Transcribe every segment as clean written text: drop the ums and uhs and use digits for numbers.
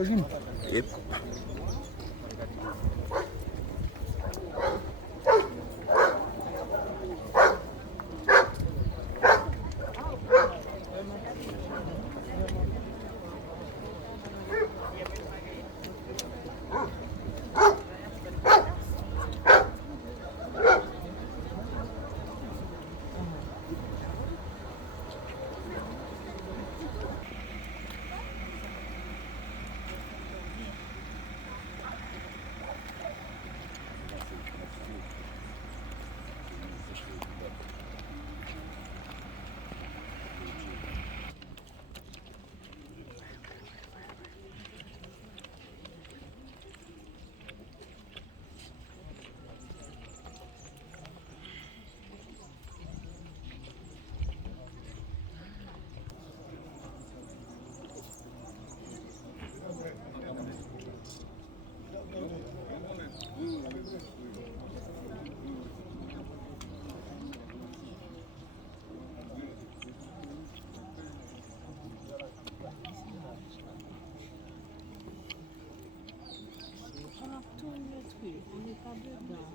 l'origine. Yep. On n'est pas dedans.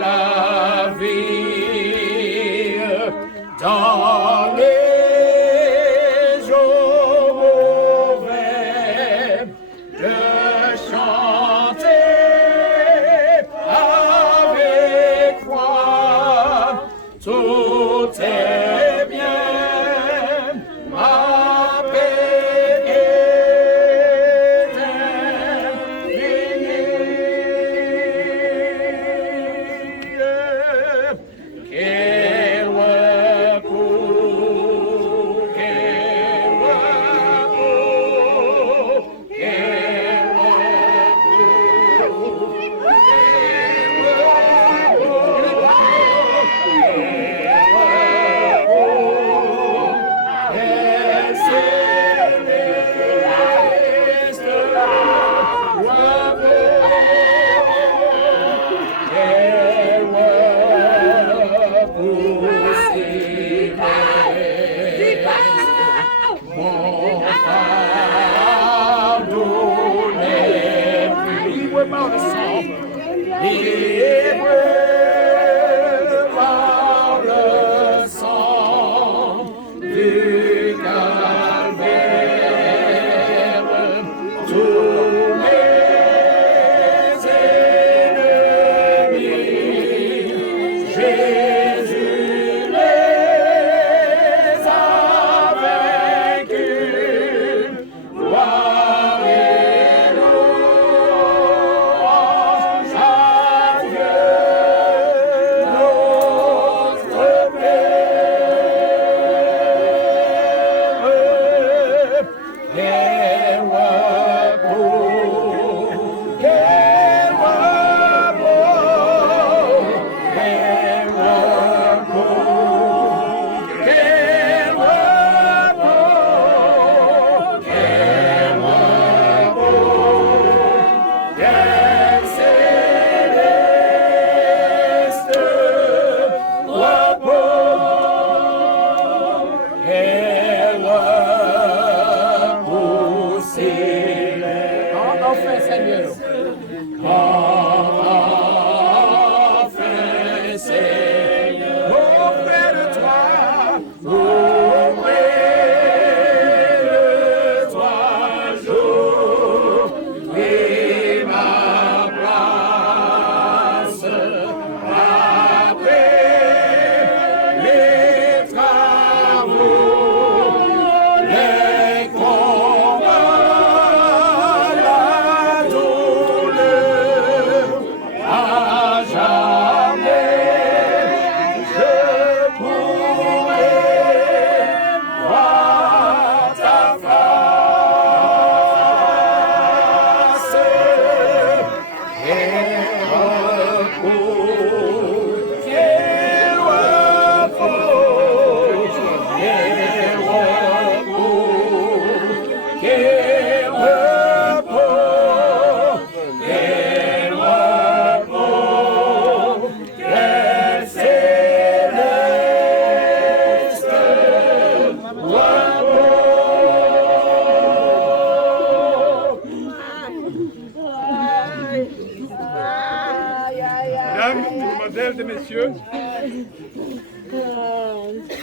La vie dans les jours mauvais, de chanter avec foi, tout est bien, ma paix est infinie. Quel repos, quel repos, quel par le sang du calvaire, tous mes ennemis, Jésus les a vaincus. Gloire et louange à Dieu, notre Père.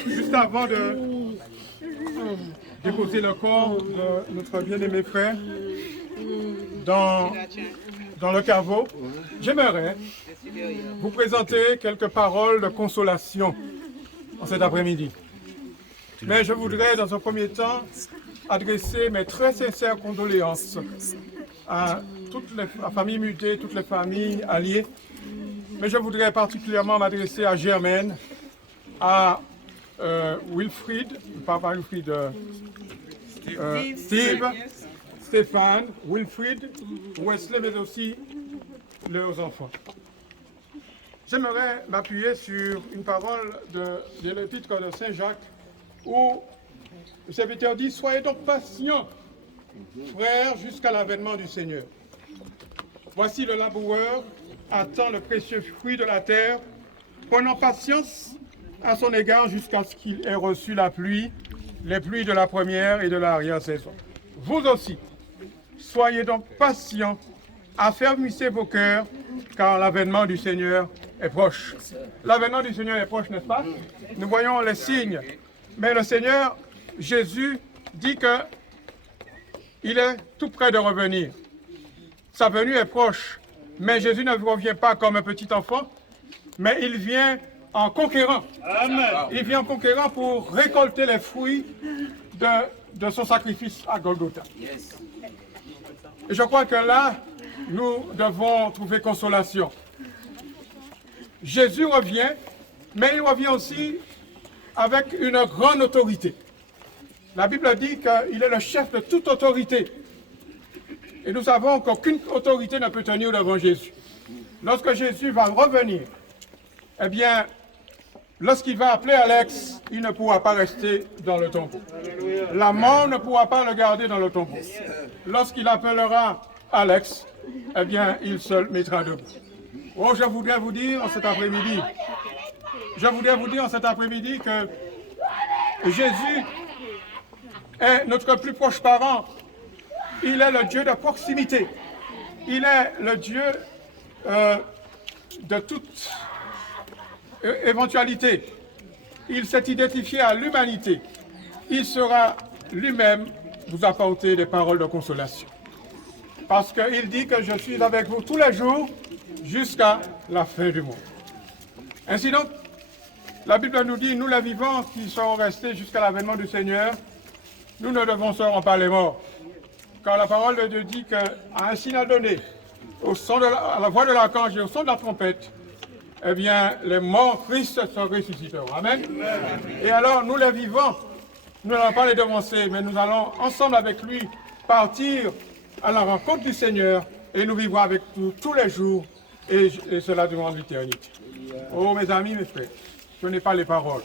Juste avant de déposer le corps de notre bien-aimé frère dans le caveau, j'aimerais vous présenter quelques paroles de consolation en cet après-midi. Mais je voudrais, dans un premier temps, adresser mes très sincères condoléances à toute la famille mutée, toutes les familles alliées. Mais je voudrais particulièrement m'adresser à Germaine, à Wilfried, Steve, Stéphane, Wilfried, Wesley, mais aussi leurs enfants. J'aimerais m'appuyer sur une parole le titre de Saint Jacques, où le serviteur dit « Soyez donc patients, frères, jusqu'à l'avènement du Seigneur. Voici le laboureur attend le précieux fruit de la terre, prenant patience à son égard jusqu'à ce qu'il ait reçu la pluie, les pluies de la première et de l'arrière-saison. Vous aussi, soyez donc patients, affermissez vos cœurs, car l'avènement du Seigneur est proche. » L'avènement du Seigneur est proche, n'est-ce pas? Nous voyons les signes. Mais le Seigneur, Jésus, dit qu'il est tout près de revenir. Sa venue est proche. Mais Jésus ne revient pas comme un petit enfant, mais il vient en conquérant. Amen. Il vient en conquérant pour récolter les fruits de son sacrifice à Golgotha. Et je crois que là, nous devons trouver consolation. Jésus revient, mais il revient aussi avec une grande autorité. La Bible dit qu'il est le chef de toute autorité. Et nous savons qu'aucune autorité ne peut tenir devant Jésus. Lorsque Jésus va revenir, eh bien, lorsqu'il va appeler Alex, il ne pourra pas rester dans le tombeau. La mort ne pourra pas le garder dans le tombeau. Lorsqu'il appellera Alex, eh bien, il se mettra debout. Oh, je voudrais vous dire en cet après-midi que Jésus est notre plus proche parent. Il est le Dieu de proximité. Il est le Dieu de toute éventualité. Il s'est identifié à l'humanité. Il sera lui-même vous apporter des paroles de consolation. Parce qu'il dit que je suis avec vous tous les jours jusqu'à la fin du monde. Ainsi donc, la Bible nous dit, nous les vivants qui serons restés jusqu'à l'avènement du Seigneur, nous ne devancerons pas les morts. Car la parole de Dieu dit qu'à un signal donné, à la voix de l'archange et au son de la trompette, eh bien, les morts Christ se ressusciteront. Amen. Et alors, nous les vivants, nous n'allons pas les devancer, mais nous allons ensemble avec lui partir à la rencontre du Seigneur et nous vivrons avec nous tous les jours et cela durant l'éternité. Oh mes amis, mes frères, je n'ai pas les paroles,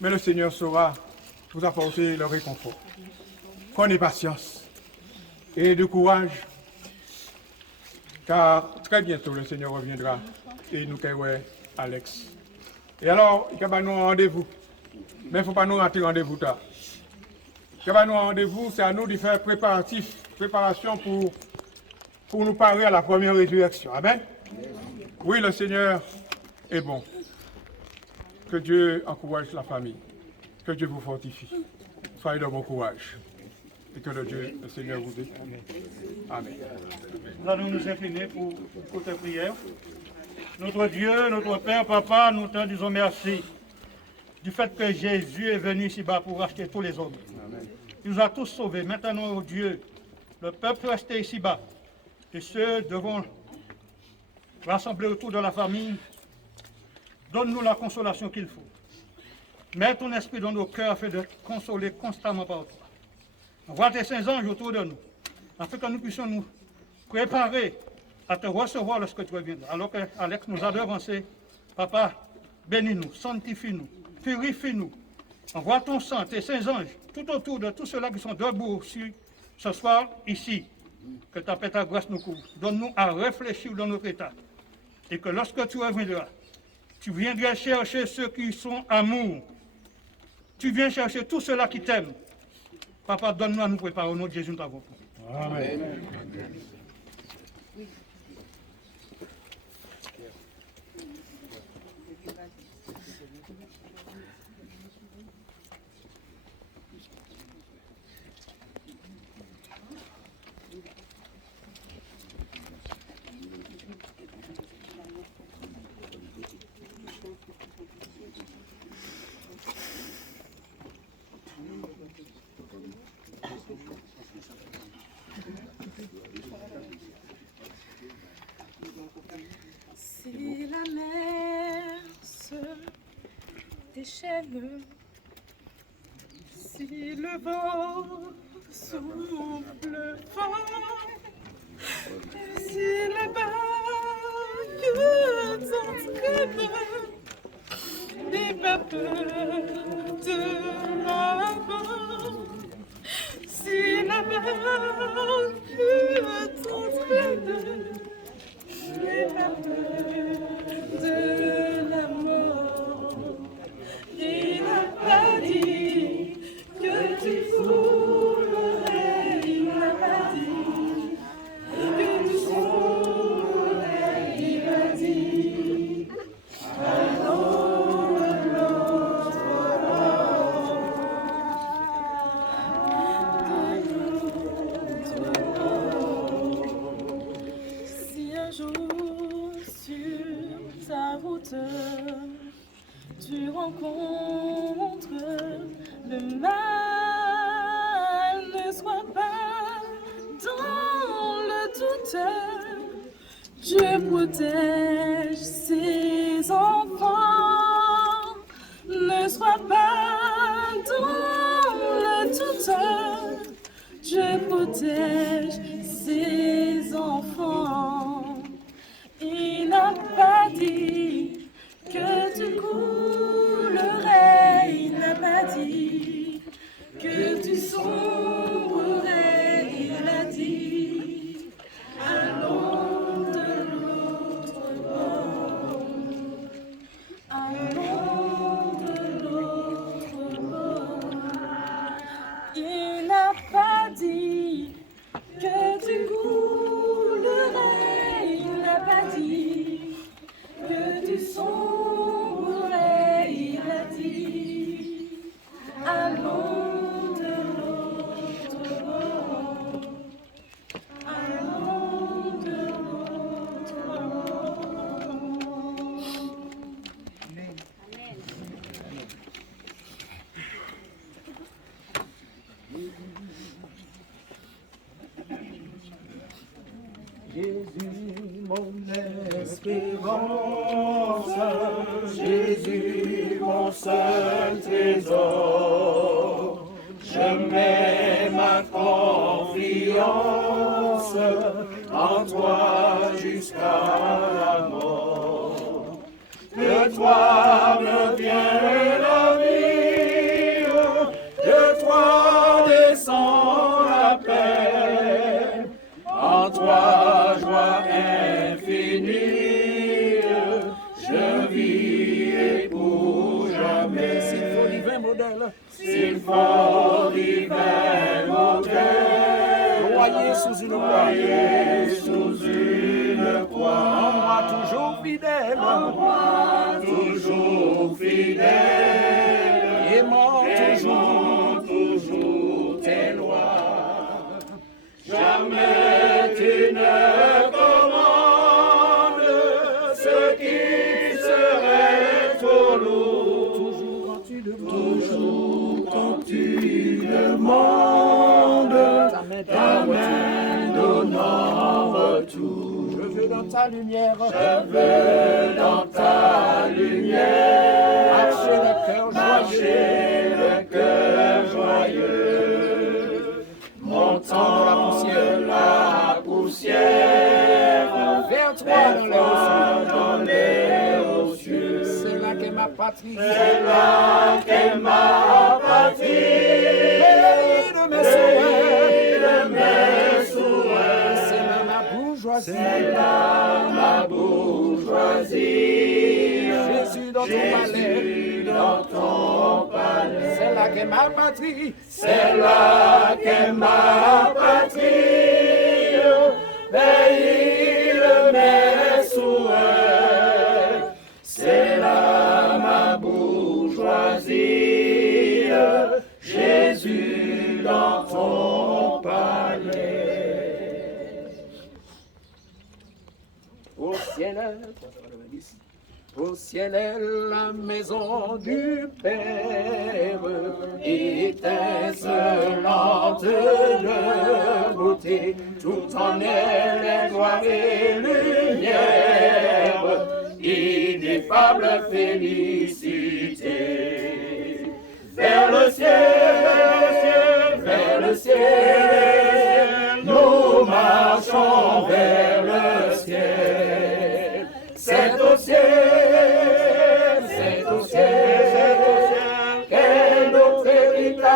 mais le Seigneur saura vous apporter le réconfort. Prenez patience et du courage, car très bientôt le Seigneur reviendra et nous cueillerons Alex. Et alors, il y a un rendez-vous, mais il ne faut pas nous rater rendez-vous tard. Il y a un rendez-vous, c'est à nous de faire préparation pour nous parer à la première résurrection. Amen. Oui, le Seigneur est bon. Que Dieu encourage la famille. Que Dieu vous fortifie. Soyez de bon courage. Et que le Seigneur vous aide. Amen. Nous allons nous incliner pour tes prières. Notre Dieu, notre Père, Papa, nous te disons merci du fait que Jésus est venu ici-bas pour racheter tous les hommes. Amen. Il nous a tous sauvés. Maintenant, oh Dieu, le peuple resté ici-bas et ceux devant rassembler autour de la famille, donne-nous la consolation qu'il faut. Mets ton esprit dans nos cœurs afin de consoler constamment par toi. Envoie tes saints anges autour de nous, afin que nous puissions nous préparer à te recevoir lorsque tu reviendras. Alors que Alex nous a devancé, Papa, bénis-nous, sanctifie-nous, purifie-nous. Envoie ton sang, tes saints anges, tout autour de tous ceux-là qui sont debout ce soir, ici. Que ta paix, ta grâce nous couvre. Donne-nous à réfléchir dans notre état. Et que lorsque tu reviendras, tu viendras chercher ceux qui sont amour. Tu viens chercher tous ceux-là qui t'aiment. Papa, donne-nous à nous préparer au nom de Jésus, nous t'avons prié. Amen. déchaîne. Si le vent souffle fort, si les vagues t'entraînent, n'aie pas peur de l'avant. Si la vague t'entraîne, n'aie pas peur de la mort. Il n'a pas dit que tu coulerais, il n'a pas dit que tu saurais, il a dit allons de l'autre bord. Si un jour sur ta route tu rencontres le mal, ne sois pas dans le doute. Dieu protège ses enfants. Ne sois pas dans le doute. Dieu protège ses enfants. Il n'a pas dit que tu coulerais, il n'a pas dit que tu sombrerais, il a dit allons de l'autre bord, allons de l'autre bord. Il n'a pas dit que tu coulerais, il n'a pas dit que tu sombrerais, il a dit allons de l'autre bord, allons de l'autre bord. Jésus, mon espérance, Jésus, mon seul trésor, je mets ma confiance en toi jusqu'à la mort. De toi me vient la vie, de toi descend la paix, en toi joie infinie, je vis et pour jamais. S'il faut divin modèle, s'il faut divin modèle, noyé sous une croix, en moi toujours fidèle, aimant toujours tes lois. Jamais tu ne commandes ce qui serait trop lourd. Toujours quand tu demandes, ta main donne en retour. Je veux dans ta lumière, marcher le cœur joyeux, montant de la poussière, vers toi dans les hauts cieux. C'est là qu'est ma patrie, pays de mes souhaits, c'est là ma bourgeoisie, Jésus dans ton palais, c'est là qu'est ma patrie, pays de mes souhaits, c'est là ma bourgeoisie, Jésus dans ton palais. Au ciel est la maison du Père, étincelante de beauté, tout en elle est gloire et lumière, ineffable félicité.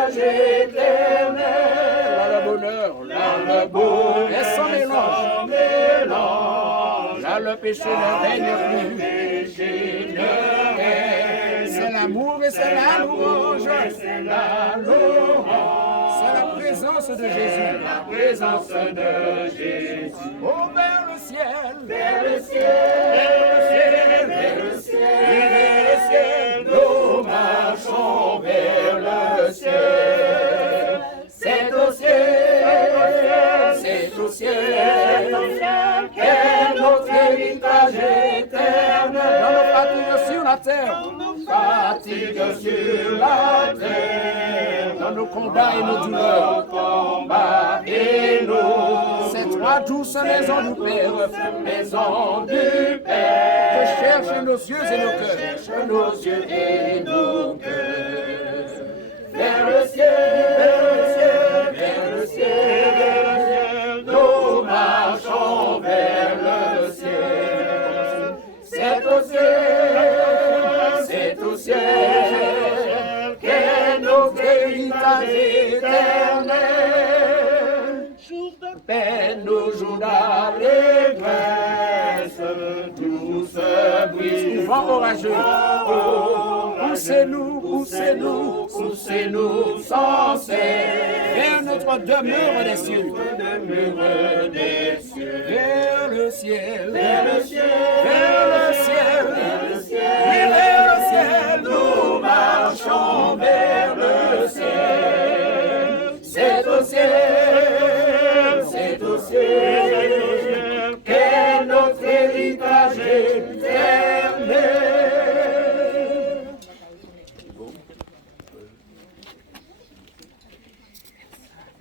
l'héritage éternel. Là le bonheur, là le bonheur, et sans mélange. Là le péché ne règne plus. C'est l'amour et c'est la louange. C'est la louange. C'est la présence de Jésus. La présence de Jésus. Oh, vers le ciel. Vers le ciel. Vers le ciel. Vers le ciel. Nous marchons vers le ciel. C'est au ciel. C'est au ciel. Qu'est notre héritage éternel. Dans nos fatigues sur la terre. Fatigues sur la terre, dans nos combats et nos douleurs, c'est toi douce maison du Père, maison du Père, que cherchent nos yeux et nos cœurs, vers le ciel, vers le ciel, nous marchons vers le ciel, c'est au ciel, qu'est notre héritage éternel. Jour de peine, nos jours d'allégresse, douce brise, vent orageux. Poussez-nous, poussez-nous, poussez-nous sans cesse vers notre demeure des cieux, vers le ciel, vers le ciel, vers le ciel, vers le ciel, nous marchons vers le ciel. C'est au ciel, c'est au ciel, qu'est notre héritage éternel.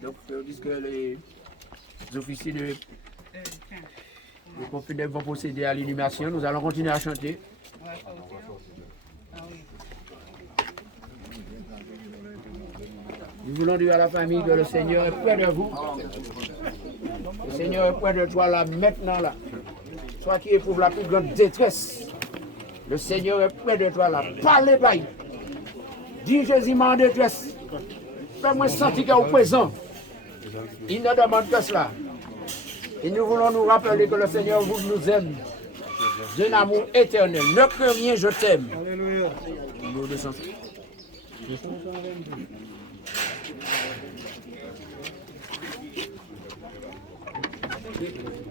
Donc, puisque les officiers de confidèles vont procéder à l'inhumation, nous allons continuer à chanter. Nous voulons dire à la famille que le Seigneur est près de vous. Le Seigneur est près de toi là, maintenant là. Toi qui éprouves la plus grande détresse. Le Seigneur est près de toi là. Parlez pas. Dis Jésus en détresse. Fais-moi sentir qu'il est au présent. Il ne demande que cela. Et nous voulons nous rappeler que le Seigneur nous aime d'un amour éternel. Ne crains rien, je t'aime. Alléluia.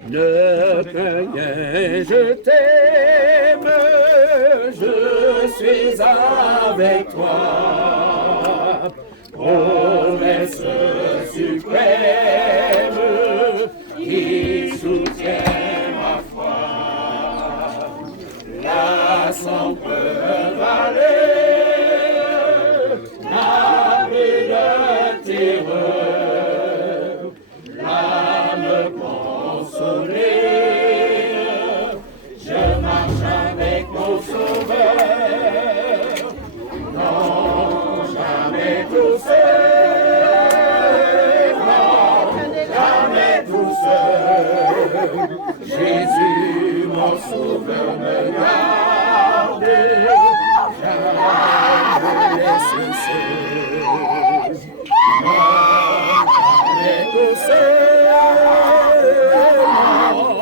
Ne crains rien, je t'aime, je suis avec toi. Promesse suprême qui soutient ma foi. La sombre vallée, n'abri de terreur, l'âme consolée, je marche avec mon Sauveur, non jamais tout seul, non jamais tout seul, Jésus mon Sauveur me garde, jamais me laisse seul, non jamais tout seul, non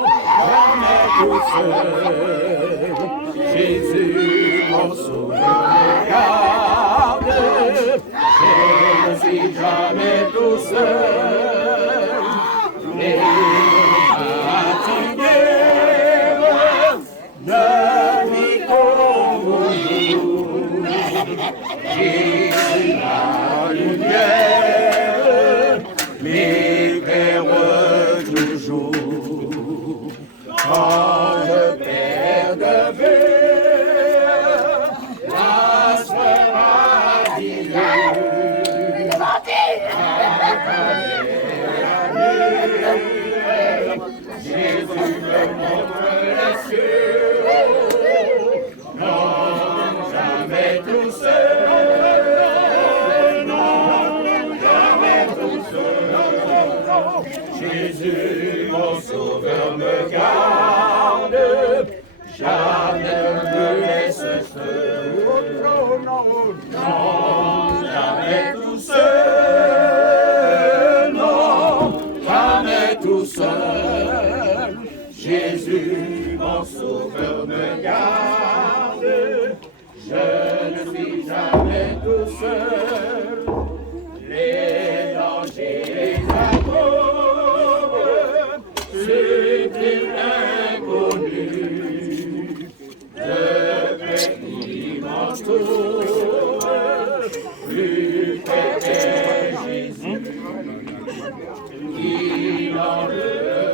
jamais tout seul, Jésus mon Sauveur me garde, je ne suis jamais tout seul, mais fatigué de vie comme jour, Jésus la lumière m'éclaire toujours. Quand je perds de vue la sphère divine, Jésus me montre les cieux, non jamais tout seul, non jamais tout seul, Jésus mon Sauveur me garde, jamais ne me laisse seul, non jamais jamais tout seul, non, jamais tout seul. Jésus, mon sauveur, me garde. Je ne suis jamais tout seul. Les dangers, les amours, subtils, inconnus, de pays m'entourent, plus près est Jésus, qui dans le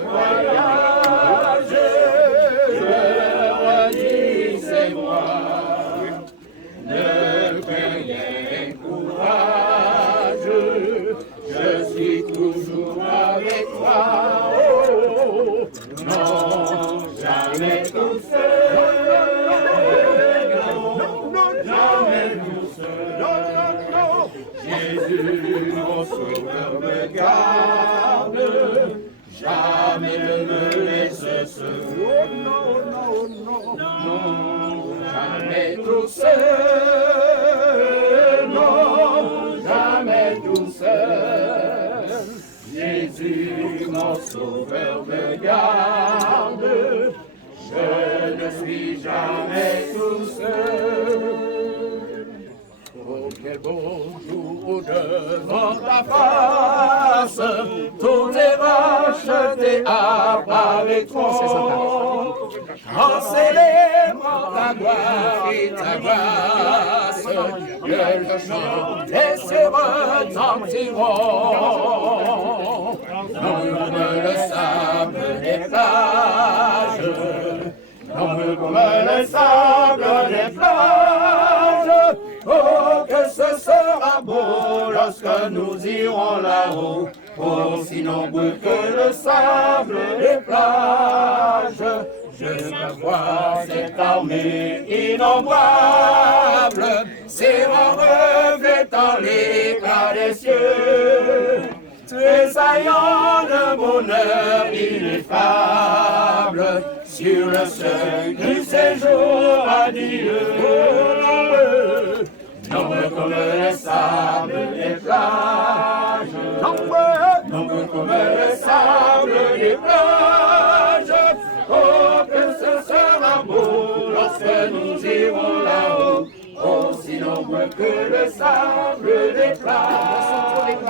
voyage, je redis c'est moi, ne craignez courage, je suis toujours avec toi, oh, non, jamais tout seul, non, jamais tout seul, Jésus, mon sauveur, me garde, jamais ne me laisse seul, non, jamais tout seul, non, jamais tout seul. Jésus, mon sauveur, me garde. Je ne suis jamais tout seul. Oh, quel beau jour devant ta face, tous les rachetés apparaîtront, en célébrant ta gloire et ta grâce, que le chant des cieux retentiront, comme le sable des plages, comme le sable des plages. Oh, que ce sera beau lorsque nous irons là-haut, aussi nombreux que le sable des plages. Je veux voir cette armée innombrable, ces rangs revêtant l'éclat des cieux, tressaillant de bonheur ineffable, sur le seuil du séjour à Dieu. Nombreux comme le sable des plages, nombreux comme le sable des plages. Oh, que ce sera beau lorsque nous irons là-haut, aussi nombreux que le sable des plages.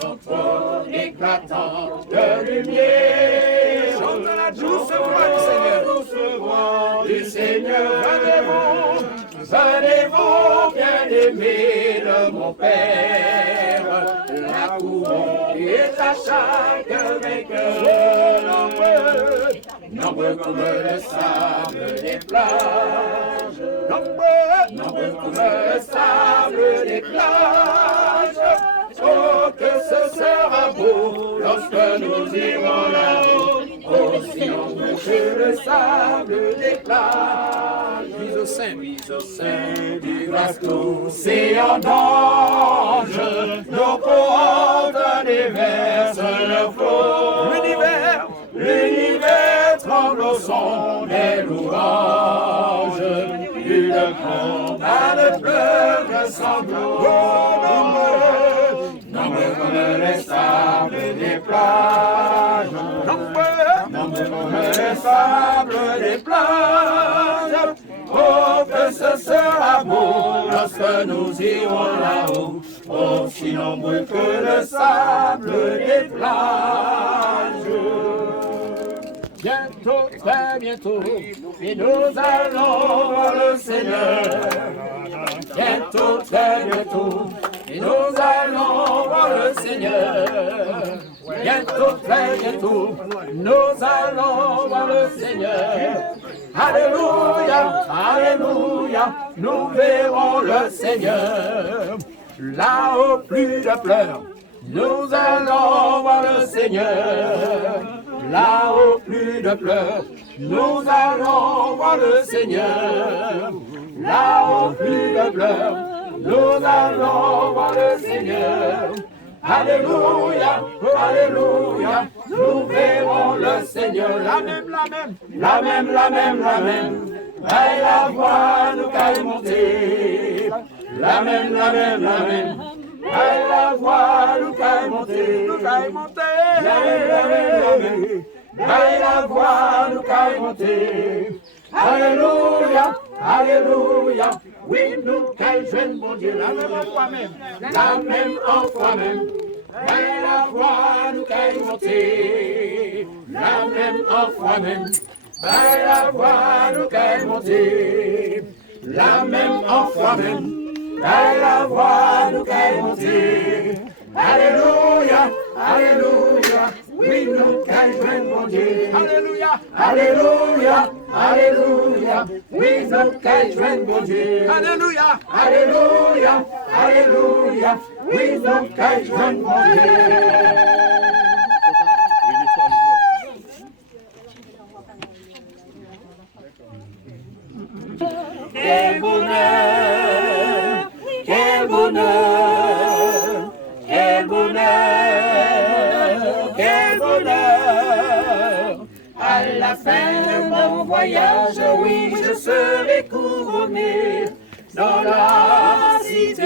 Sont trop éclatants de lumière. Chante la douce voix du Seigneur, douce voix du Seigneur. Venez-vous, bien-aimés de mon Père, la couronne est à chaque vainqueur. Nombreux comme le sable des plages, nombreux comme le sable des plages. Oh, que ce sera beau lorsque nous irons là-haut, aussi nombreux que le sable des plages. Mise au sein du vaste océan d'anges, nos couronnes déversent leur flot. L'univers tremble au son des louanges, une campagne pleure sanglots. Nombreux comme les sables des plages, nombreux comme les sables des plages. Oh, que ce sera beau lorsque nous irons là-haut, aussi nombreux que le sable des plages. Bientôt, très bientôt, et nous allons voir le Seigneur. Bientôt, très bientôt, et nous allons voir le Seigneur. Bientôt, très bientôt, nous allons voir le Seigneur. Alléluia, alléluia, nous verrons le Seigneur. Là-haut, plus de pleurs, nous allons voir le Seigneur. Là-haut, plus de pleurs, nous allons voir le Seigneur. Là-haut, plus de pleurs, nous allons voir le Seigneur. Alléluia, alléluia, nous verrons le Seigneur. La même, et la voix nous caille monter. la même, la même, la même. À la voix, nous caille monter, nous caille monter. La même, la même, la même. À la voix, nous caille monter. Alléluia, alléluia. Oui, nous caille jeune, bon Dieu, la même en foi-même. La même en foi-même. À la voix, nous caille monter. La même en foi-même. À la voix, nous caille monter. La même en foi-même. À la voix, nous caille monter. Alléluia, alléluia. Oui, nous caille jeune, bon Dieu. Alléluia, alléluia, alléluia. Oui, nous caille jeune, bon Dieu. Alléluia, alléluia, alléluia. Oui, nous caille jeune, bon Dieu. Quel bonheur, quel bonheur, quel bonheur, quel bonheur. À la fin de mon voyage, oui, je serai couronné dans la cité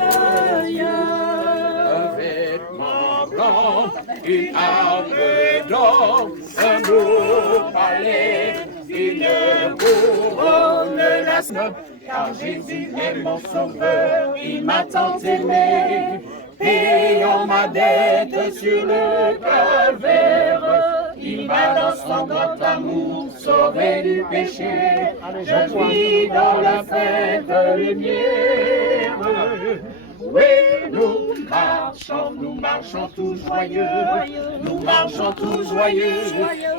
de Dieu. Un vêtement blanc, une arme d'or, un beau palais, une couronne la car Jésus est mon sauveur, il m'a tant aimé, payant ma dette sur le calvaire. Il m'a dans son grand amour sauvé du péché. Je vis dans la fête lumière. Oui, nous marchons tous joyeux. Nous marchons tous joyeux.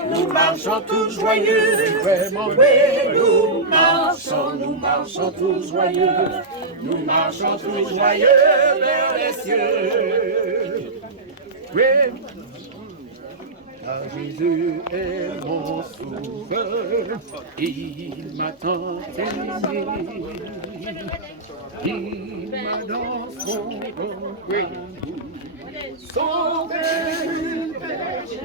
Nous marchons tous joyeux. Oui, nous marchons tous joyeux. Nous marchons tous joyeux vers les cieux. Oui. Car Jésus est mon sauveur, il m'a tant aimé, il m'a dans son amour sauvé du péché.